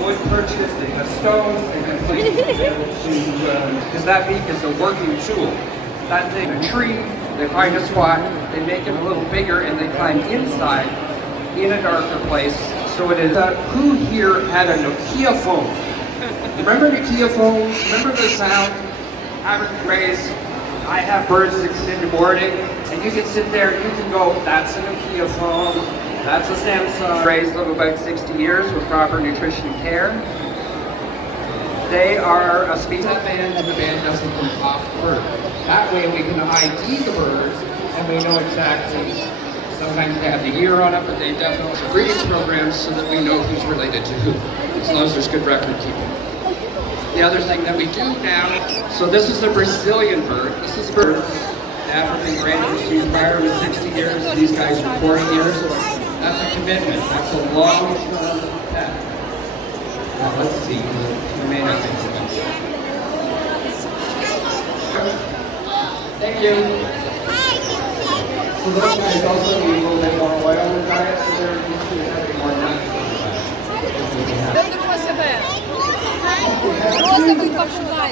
wood perches, they have stones, they have places to be able to, because that beak is a working tool. That thing, a tree, they find a spot, they make it a little bigger, and they climb inside in a darker place. So it is, who here had a Nokia phone? Remember Nokia phones? Remember the sound? Average Grace. I have birds that come into boarding, and you can sit there, you can go, that's a Nokia phone, that's a Samsung. Raised live about 60 years with proper nutrition and care. They are a species of band, and the band doesn't come off the bird. That way we can ID the birds, and we know exactly, sometimes they have the year on it, but they definitely have breeding programs so that we know who's related to who, as long as there's good record keeping. The other thing that we do now, so this is a Brazilian bird. This is birds, African gray received prior to 60 years. These guys are 40 years. That's a commitment. That's a long-term pet. Now let's see. We may have things. Thank you. So those guys also need a little bit more oil in the diet, so they're used to having more nuts. Você muito pra ajudar.